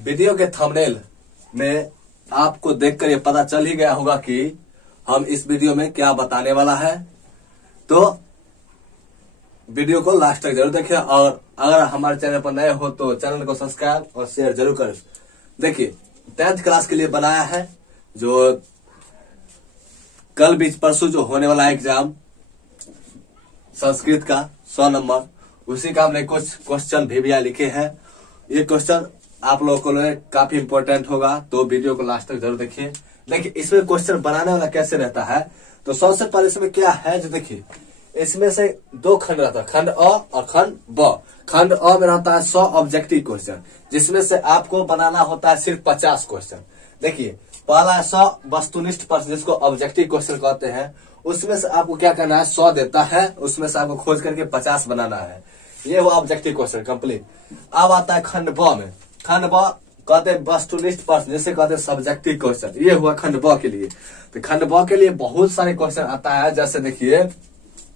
Video के thumbnail में आपको देखकर ये पता चल ही गया होगा कि हम इस वीडियो में क्या बताने वाला है। तो वीडियो को लास्ट तक जरूर देखिए और अगर हमारे चैनल पर नए हो तो चैनल को सब्सक्राइब और शेयर जरूर करें। देखिए 10th क्लास के लिए बनाया है जो कल बीच परसों जो होने वाला एग्जाम संस्कृत का 100 नंबर, उसी का हमने कुछ क्वेश्चन भी लिखे हैं। ये क्वेश्चन आप लोगों को काफी इंपॉर्टेंट होगा, तो वीडियो को लास्ट तक जरूर देखिए। देखिए इसमें क्वेश्चन बनाने वाला कैसे रहता है, तो सबसे पहले इसमें क्या है जो देखिए इसमें से दो खंड रहता है, खंड अ और खंड ब। खंड अ में रहता है 100 ऑब्जेक्टिव क्वेश्चन, जिसमें से आपको बनाना होता है सिर्फ 50 क्वेश्चन। देखिए पहला 100 वस्तुनिष्ठ प्रश्न जिसको ऑब्जेक्टिव क्वेश्चन कहते हैं, उसमें से आपको क्या करना है, 100 देता है, उसमें से आपको खोज करके 50 बनाना है। ये हुआ ऑब्जेक्टिव क्वेश्चन कंप्लीट। अब आता है खंड ब में। खंड ब कहते हैं वस्तुनिष्ठ प्रश्न, जिसे कहते हैं सब्जेक्टिव क्वेश्चन। ये हुआ खंड ब के लिए। तो खंड ब के लिए बहुत सारे क्वेश्चन आता है। जैसे देखिए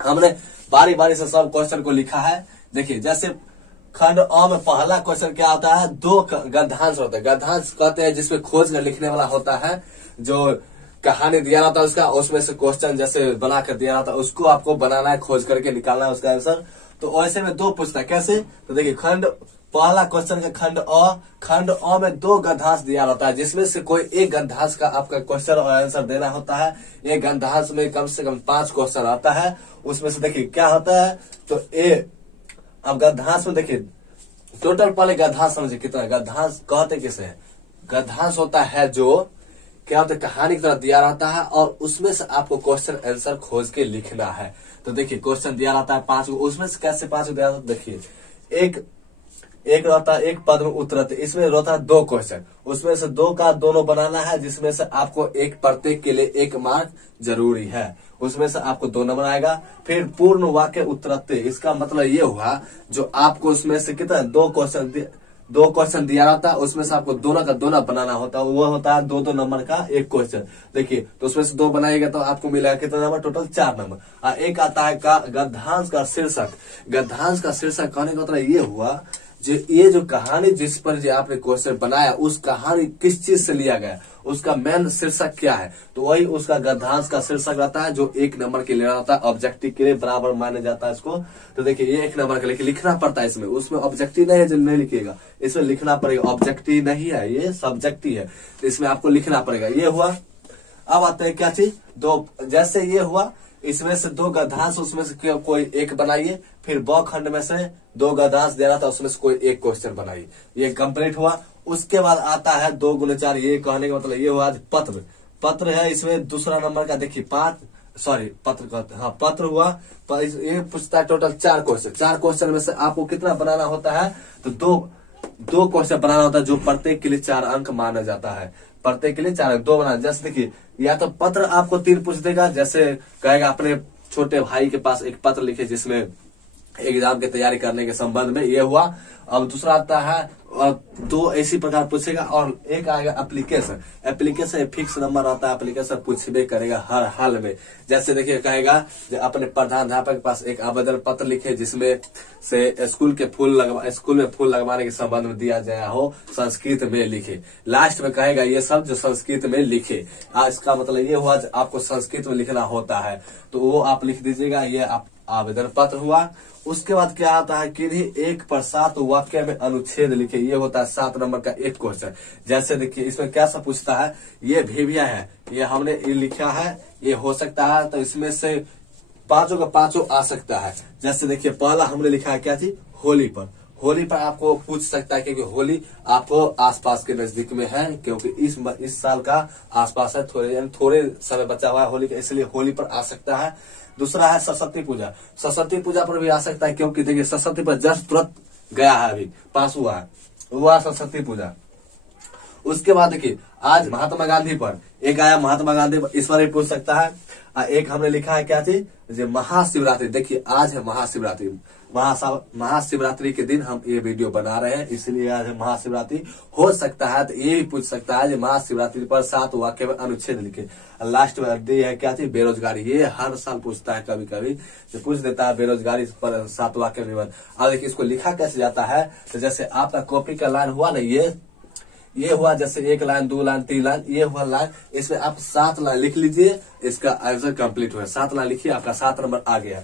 हमने बारी बारी से सब क्वेश्चन को लिखा है। देखिए जैसे खंड अ में पहला क्वेश्चन क्या होता है, दो गद्यांश होता है। गद्यांश कहते हैं जिसमें खोज कर लिखने वाला होता है, जो कहानी दिया रहता है उसका, उसमें से क्वेश्चन जैसे बना कर दिया रहता है उसको आपको बनाना है, खोज करके निकालना है उसका आंसर। तो ऐसे में दो पूछता है। कैसे, तो देखिए खंड पहला क्वेश्चन का खंड अ में दो गद्यांश दिया रहता है, जिसमें से कोई एक गद्यांश का आपका क्वेश्चन और आंसर देना होता है। एक गद्यांश में कम से कम 5 क्वेश्चन आता है। उसमें से देखिए क्या होता है, तो अब गद्यांश में देखिए टोटल पहले गद्यांश समझिए कितना। गद्यांश कहते किसे है, गद्यांश होता है जो क्या होता है कहानी की तरह दिया रहता है और उसमें से आपको क्वेश्चन आंसर खोज के लिखना है। तो देखिए क्वेश्चन दिया रहता है 5 गो, उसमें से कैसे 5 गो दिया रहता है, देखिए एक रहता है एक पद में उत्तर, इसमें रहता है 2 क्वेश्चन, उसमें से 2 का दोनों बनाना है, जिसमें से आपको एक प्रत्येक के लिए 1 मार्क जरूरी है। उसमें से आपको 2 नंबर आएगा। फिर पूर्ण वाक्य उत्तरत्ते, इसका मतलब ये हुआ जो आपको उसमें से कितना 2 क्वेश्चन दिया रहता है, उसमें से आपको दोनों का दोनों बनाना होता है। वो होता है 2-2 नंबर का एक क्वेश्चन। देखिए तो उसमें से 2 बनाएगा तो आपको मिलेगा कितना नंबर, टोटल 4 नंबर। एक आता है गद्यांश का शीर्षक। गद्यांश का शीर्षक कहने का मतलब ये हुआ ये जो कहानी जिस पर जो आपने क्वेश्चन बनाया, उस कहानी किस चीज से लिया गया, उसका मेन शीर्षक क्या है, तो वही उसका गद्यांश का शीर्षक रहता है, जो 1 नंबर के लिए रहता है। ऑब्जेक्टिव के लिए बराबर माने जाता है इसको। तो देखिए ये 1 नंबर का लेकिन लिखना पड़ता है इसमें। उसमें ऑब्जेक्टिव नहीं है जो नहीं लिखिएगा, इसमें लिखना पड़ेगा। ऑब्जेक्टिव नहीं है, ये सब्जेक्टिव है, तो इसमें आपको लिखना पड़ेगा। ये हुआ। अब आता है क्या चीज, दो, जैसे ये हुआ इसमें से 2 गद्यांश, उसमें से कोई एक बनाइए। फिर ब खंड में से 2 गद्यांश दे रहा था, उसमें से कोई एक क्वेश्चन बनाइए। ये कंप्लीट हुआ। उसके बाद आता है 2 गुणे 4। ये कहने का मतलब ये हुआ पत्र है। इसमें दूसरा नंबर का देखिए पत्र कहते हैं, हाँ पत्र हुआ। ये पूछता है टोटल 4 क्वेश्चन। 4 क्वेश्चन में से आपको कितना बनाना होता है, तो दो क्वेश्चन बनाना होता है, जो प्रत्येक के लिए 4 अंक माना जाता है। प्रत्येक के लिए 4 अंक 2 बनाना। जैसे देखिए या तो पत्र आपको 3 पूछ देगा, जैसे कहेगा अपने छोटे भाई के पास एक पत्र लिखे जिसमें एग्जाम की तैयारी करने के संबंध में, ये हुआ। अब दूसरा आता है 2 इसी प्रकार पूछेगा, और एक आएगा एप्लीकेशन। एप्लीकेशन फिक्स नंबर आता है, एप्लीकेशन पूछबे करेगा हर हाल में। जैसे देखिए कहेगा अपने प्रधानाध्यापक के पास एक आवेदन पत्र लिखे, जिसमें से स्कूल में फूल लगवाने के संबंध में दिया गया हो, संस्कृत में लिखे। लास्ट में कहेगा ये सब जो संस्कृत में लिखे। इसका मतलब ये हुआ आपको संस्कृत में लिखना होता है, तो वो आप लिख दीजिएगा। ये आवेदन पत्र हुआ। उसके बाद क्या आता है, किन्हीं एक पर 7 वाक्य में अनुच्छेद लिखे। ये होता है 7 नंबर का एक क्वेश्चन। जैसे देखिए इसमें कैसा पूछता है, ये भेविया है, ये हमने ये लिखा है, ये हो सकता है, तो इसमें से 5 का 5 आ सकता है। जैसे देखिए पहला हमने लिखा है क्या चीज, होली पर आपको पूछ सकता है, क्योंकि होली आपको आसपास के नजदीक में है, क्योंकि इस साल का आसपास है, थोड़े समय बचा हुआ है होली का, इसलिए होली पर आ सकता है। दूसरा है सरस्वती पूजा। सरस्वती पूजा पर भी आ सकता है, क्योंकि देखिए सरस्वती पर जस्ट तुरंत गया है, अभी पास हुआ है, हुआ सरस्वती पूजा। उसके बाद देखिए आज महात्मा गांधी पर एक आया, महात्मा गांधी पर, इस पर भी पूछ सकता है। एक हमने लिखा है क्या चीज, महाशिवरात्रि। देखिए आज है महाशिवरात्रि, महाशिवरात्रि के दिन हम ये वीडियो बना रहे हैं, इसलिए आज है महाशिवरात्रि। हो सकता है तो ये भी पूछ सकता है, महाशिवरात्रि पर 7 वाक्य में अनुच्छेद लिखे। लास्ट में दी है क्या चीज, बेरोजगारी। ये हर साल पूछता है, कभी कभी जो पूछ देता है बेरोजगारी पर 7 वाक्य में। अब देखिए इसको लिखा कैसे जाता है, तो जैसे आपका कॉपी का लाइन हुआ ना, ये हुआ जैसे 1 लाइन 2 लाइन 3 लाइन, ये हुआ लाइन, इसमें आप 7 लाइन लिख लीजिए, इसका आंसर कंप्लीट हुआ। 7 लाइन लिखिए, आपका 7 नंबर आ गया।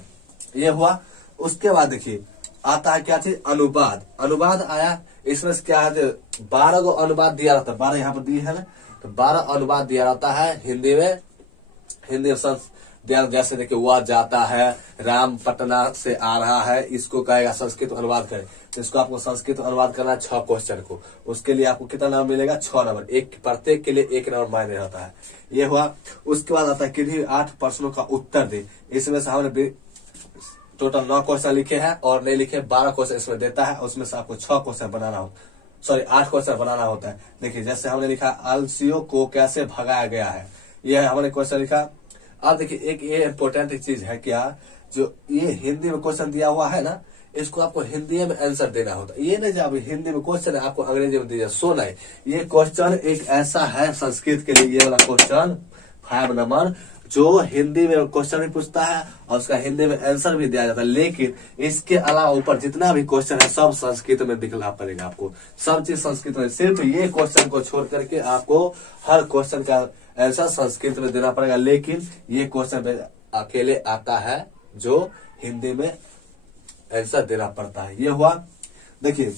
ये हुआ। उसके बाद देखिए आता है क्या चीज, अनुवाद। अनुवाद आया, इसमें से क्या है, 12 को अनुवाद दिया रहता है, 12 यहाँ पर दिए है ना, तो 12 अनुवाद दिया रहता है हिंदी में। हिंदी जैसे देखिए वह जाता है, राम पटना से आ रहा है, इसको कहेगा संस्कृत अनुवाद करें, तो इसको आपको संस्कृत अनुवाद करना है 6 क्वेश्चन को। उसके लिए आपको कितना नंबर मिलेगा, 6 नंबर, एक प्रत्येक के लिए 1 नंबर मायने रहता है। ये हुआ। उसके बाद आता है किन्हीं 8 प्रश्नों का उत्तर दे। इसमें से हमने टोटल 9 क्वेश्चन लिखे हैं और नहीं लिखे 12 क्वेश्चन इसमें देता है, उसमें से आपको 6 क्वेश्चन बनाना हो, सॉरी 8 क्वेश्चन बनाना होता है। देखिए जैसे हमने लिखा आलसियों को कैसे भगाया गया है, यह हमने क्वेश्चन लिखा। अब देखिए एक ये इम्पोर्टेंट चीज है क्या, जो ये हिंदी में क्वेश्चन दिया हुआ है ना, इसको आपको हिंदी में आंसर देना होता है। ये नहीं जब हिंदी में क्वेश्चन है आपको अंग्रेजी में दीजिए, सो नहीं। ये क्वेश्चन एक ऐसा है संस्कृत के लिए, ये वाला क्वेश्चन 5 नंबर, जो हिंदी में क्वेश्चन भी पूछता है और उसका हिंदी में आंसर भी दिया जाता है। लेकिन इसके अलावा ऊपर जितना भी क्वेश्चन है सब संस्कृत में दिखना पड़ेगा आपको, सब चीज संस्कृत में। सिर्फ ये क्वेश्चन को छोड़ करके आपको हर क्वेश्चन का आंसर संस्कृत में देना पड़ेगा। लेकिन ये क्वेश्चन अकेले आता है जो हिंदी में आंसर देना पड़ता है। ये हुआ। देखिए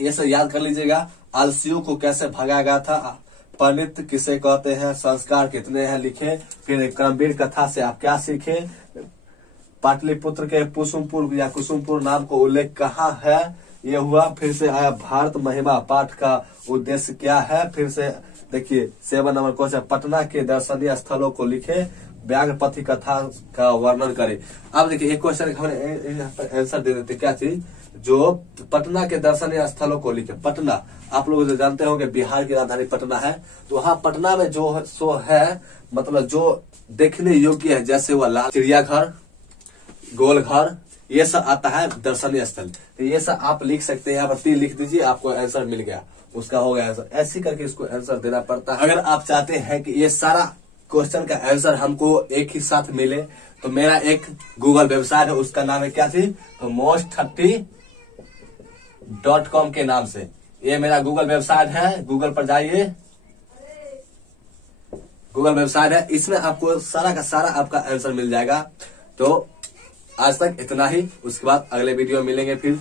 ये सब याद कर लीजिएगा। आलसियों को कैसे भगाया गया था, पंडित किसे कहते हैं, संस्कार कितने हैं लिखे। फिर क्रमवीर कथा से आप क्या सीखे, पाटलिपुत्र के कुसुमपुर या कुसुमपुर नाम को उल्लेख कहाँ है, ये हुआ। फिर से आया भारत महिमा पाठ का उद्देश्य क्या है। फिर से देखिए 7 नंबर क्वेश्चन, पटना के दर्शनीय स्थलों को लिखे, व्याघ्रपति कथा का वर्णन करें। अब देखिए एक क्वेश्चन हमें आंसर दे देते, क्या चीज, जो पटना के दर्शनीय स्थलों को लिखे। पटना आप लोग जो जानते होंगे बिहार की राजधानी पटना है, तो वहाँ पटना में जो सो है मतलब जो देखने योग्य है, जैसे वह लाल चिड़ियाघर, गोलघर, ये सब आता है दर्शनीय स्थल। तो ये सब आप लिख सकते हैं, यहाँ पर 3 लिख दीजिए, आपको आंसर मिल गया, उसका हो गया आंसर। ऐसे करके इसको आंसर देना पड़ता है। अगर आप चाहते हैं कि ये सारा क्वेश्चन का आंसर हमको एक ही साथ मिले, तो मेरा एक गूगल वेबसाइट है, उसका नाम है क्या चीज, तो most30.com के नाम से ये मेरा गूगल वेबसाइट है। गूगल पर जाइए, गूगल वेबसाइट है, इसमें आपको सारा का सारा आपका आंसर मिल जाएगा। तो आज तक इतना ही, उसके बाद अगले वीडियो में मिलेंगे फिर।